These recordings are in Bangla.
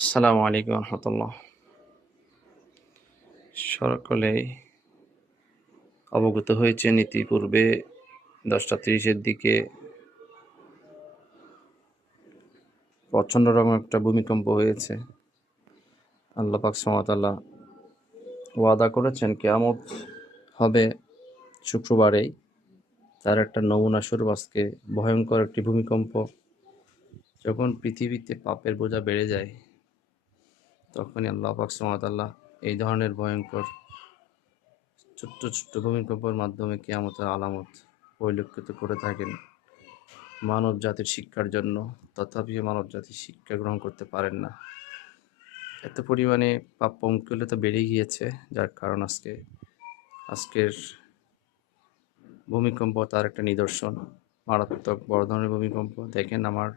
আসসালামু আলাইকুম রহমতুল্লাহ। সকলেই অবগত হয়েছেন ইতিপূর্বে 10টা 30-এর দিকে প্রচণ্ড রকম একটা ভূমিকম্প হয়েছে। আল্লাহ পাক সুবহানাহু ওয়া তাআলা ওয়াদা করেছেন কিয়ামত হবে শুক্রবারেই, তার একটা নমুনা স্বরূপ আজকে ভয়ঙ্কর একটি ভূমিকম্প। যখন পৃথিবীতে পাপের বোঝা বেড়ে যায় তখনই আল্লাহ পাক সুবহানাহু ওয়া তাআলা এই ধরনের ভয়ঙ্কর ছোট্ট ছোট্ট ভূমিকম্পের মাধ্যমে কিয়ামতের আলামত পরিলক্ষিত করে থাকেন মানব জাতির শিক্ষার জন্য। তথাপিও মানব জাতি শিক্ষা গ্রহণ করতে পারেন না। এত পরিমাণে পাপ পঙ্কিলতা বেড়ে গিয়েছে, যার কারণ আজকের ভূমিকম্প তার একটা নিদর্শন। মারাত্মক বড় ধরনের ভূমিকম্প। দেখেন আমার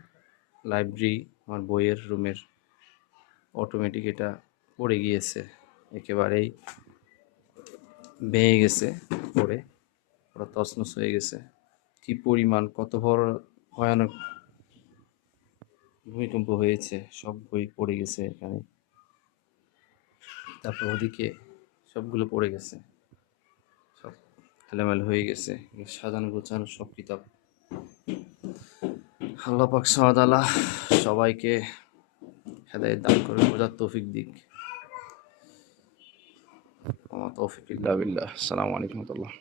লাইব্রেরি, আমার বইয়ের রুমের অটোমেটিক এটা পড়ে গিয়েছে, একেবারেই ভেঙে গেছে, পড়ে ওরা তছনছ হয়ে গেছে। কি পরিমাণ, কত বড় ভয়ানক ভূমিকম্প হয়েছে, সব বই পড়ে গেছে এখানে। তারপর ওদিকে সবগুলো পড়ে গেছে, সব এলোমেলো হয়ে গেছে, সাজানো গোছানো সব কিতাব। আল্লাহ পাক সুবহানাহু ওয়া তাআলা সবাইকে হেদায়েত দান করে, বোঝার তৌফিক দিক। ওয়া মা তৌফিক ইল্লা বিল্লাহ। আসসালামু আলাইকুম ওয়া রাহমাতুল্লাহ।